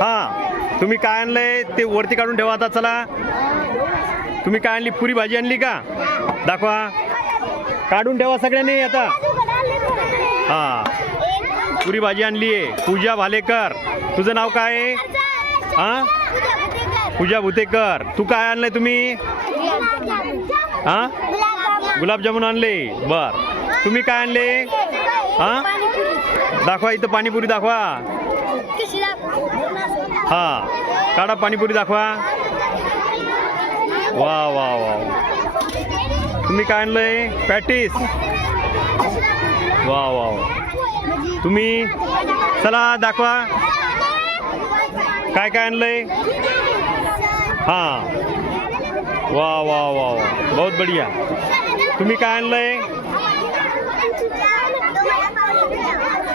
हा तुम्ही काय आणलंय ते वरती काढून ठेवा आता. चला तुम्ही काय आणली? पुरी भाजी आणली का? दाखवा. काढून ठेवा सगळ्यांनी आता. हा पुरी भाजी आणली आहे. पूजा भालेकर. तुझं नाव काय आहे? हा पूजा भुतेकर. तू काय आणलंय तुम्ही? हा गुलाबजामुन आणले. बर तुम्ही काय आणले? हा दाखवा इथं पाणीपुरी दाखवा. हा काढा पाणीपुरी दाखवा. वा वा वा. तुम्ही काय आणलंय? पॅटीस. वा वा. तुम्ही चला दाखवा काय काय आणलंय. हा वा वा वा वा बहुत बढ़िया. तुम्ही काय आणलंय?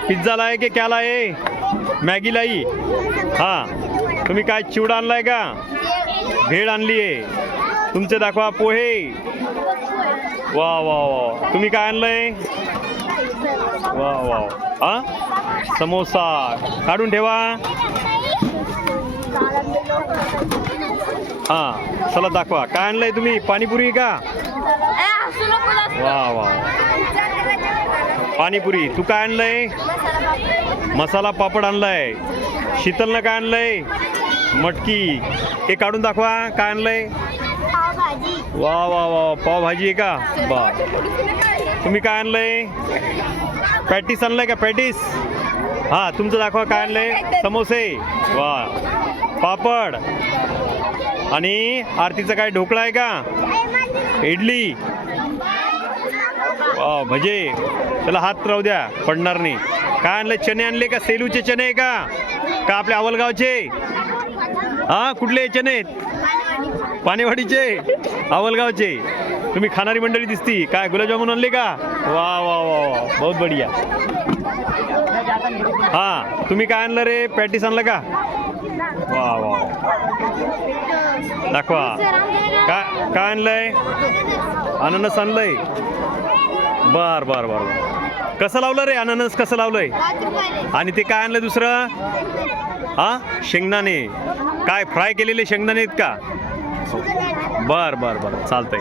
पिझ्झा लाये की क्या लाये? मॅगी लाई. हा तुम्ही काय चिवडा आणलाय का? भेळ आणली आहे. तुमचे दाखवा. पोहे. वा वा वा. तुम्ही काय आणलंय? वा वा. हा समोसा. काढून ठेवा. हा चला दाखवा काय आणलंय तुम्ही? पाणीपुरी का? वा वा पाणीपुरी. तू काय आणलंय? मसाला पापड आणलाय. शीतलनं काय आणलंय? मटकी. हे काढून दाखवा काय आणलंय. वा वा वा पावभाजी आहे का? बर तुम्ही काय आणलंय? पॅटीस आणलंय का? पॅटीस. हा तुमचं दाखवा काय आणलंय. समोसे. वा पापड. आणि आरतीचं काय ढोकळा आहे का? इडली. वा भजे. त्याला हात राहू द्या पडणार नाही. काय आणले? चणे आणले का? सेलूचे चणे आहे का आपल्या अवलगावचे? हा कुठले चणे आहेत? पाणीवाडीचे अवलगावचे. तुम्ही खाणारी मंडळी दिसती. काय गुलाबजामुन आणले का? वा वा वा बहुत बढ़िया. हा तुम्ही काय आणलं रे? पॅटीस आणलं का? वा वा दाखवा काय आणलंय? अननस आणलंय. बर बर बर. कसं लावलं रे अननस? कसं लावलंय? आणि ते काय आणलं दुसरं? हा शेंगदाणे. काय फ्राय केलेले शेंगदाणे आहेत का? बर बर बर चालतंय.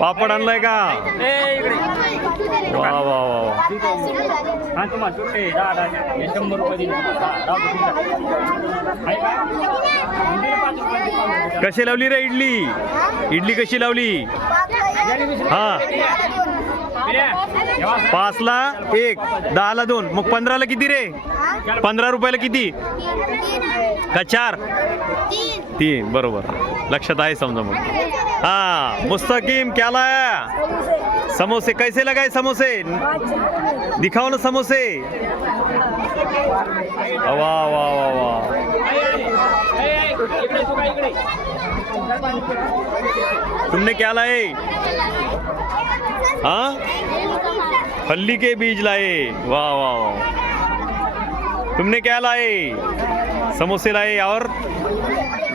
पापड आणलाय का? वा वा वा. कशी लावली रे इडली? इडली कशी लावली? हा 5ला 1 10ला 2 मग 15ला किती रे? 15 रुपयाला किती? का 4? 3 बरोबर लक्षात आहे समजा. मग हाँ मुस्तकीम क्या लाया? समोसे. कैसे लगाए समोसे? दिखाओ ना समोसे. वाह वाह वाह वाह. तुमने क्या लाए? हाँ फल्ली के बीज लाए. वाह वाह वाह. तुमने क्या लाए? समोसे लाए और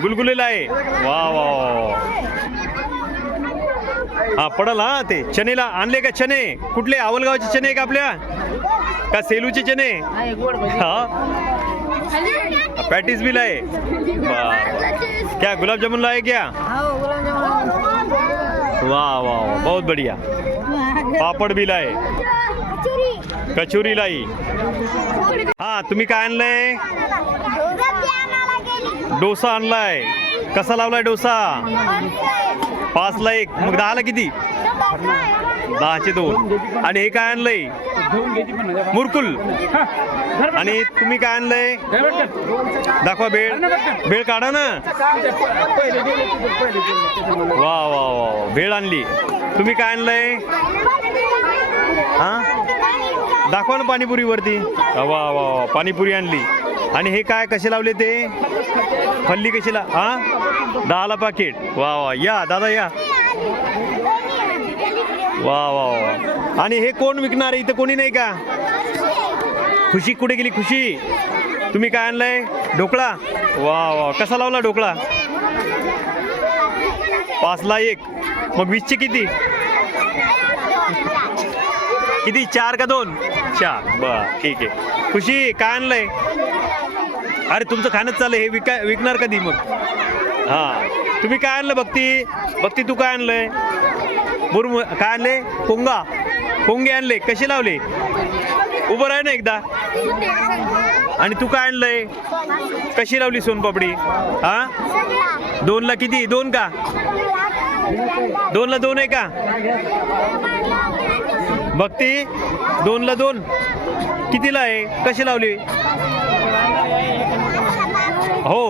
गुलगुले लाए. वाह वाह. हा पडल. हा ते चनेला आणले का? चने कुठले? अवलगावचे चने का आपल्या का सेलूचे चने? हा पॅटीस भी लाए. क्या गुलाब जामुन लाए क्या? वाह वाह बहुत बढ़िया. पापड भी लाए. कचोरी लाई. हा तुम्ही काय आणलंय? डोसा आणलाय. कसा लावलाय डोसा? 5ला 1 मग 10ला किती? 10चे 2. आणि हे काय आणलंय? मुरकुल. आणि तुम्ही काय आणलंय? दाखवा भेळ. भेळ काढा ना. वा वा वा भेळ आणली. तुम्ही काय आणलंय? हा दाखवा ना पाणीपुरी वरती. वा वा वा पाणीपुरी आणली. आणि हे काय कसे लावले ते? फल्ली कशी ला? हा 10ला पाकिट. वा वा या दादा या. वा वा वा. आणि हे कोण विकणार? इथं कोणी नाही का? खुशी कुठे गेली? खुशी तुम्ही काय आणलंय? ढोकळा. वा वा कसा लावला ढोकळा? 5ला 1 मग 20चे किती? किती 4 का 2? 4. बर ठीक आहे. खुशी काय आणलंय? अरे तुमचं खाणंच चाललंय, हे विकणार कधी मग? हां तुम्ही काय आणलं भक्ती? भक्ती तू काय आणलंय? मुरमु काय आणले? पोंगे आणले. कसे लावले? उभं राह ना एकदा. आणि तू काय आणलंय? कशी लावली सोनपापडी? हा 2ला किती? 2 का? 2ला 2 आहे का? भक्ती 2ला 2 कितीला आहे? कशी लावली? हो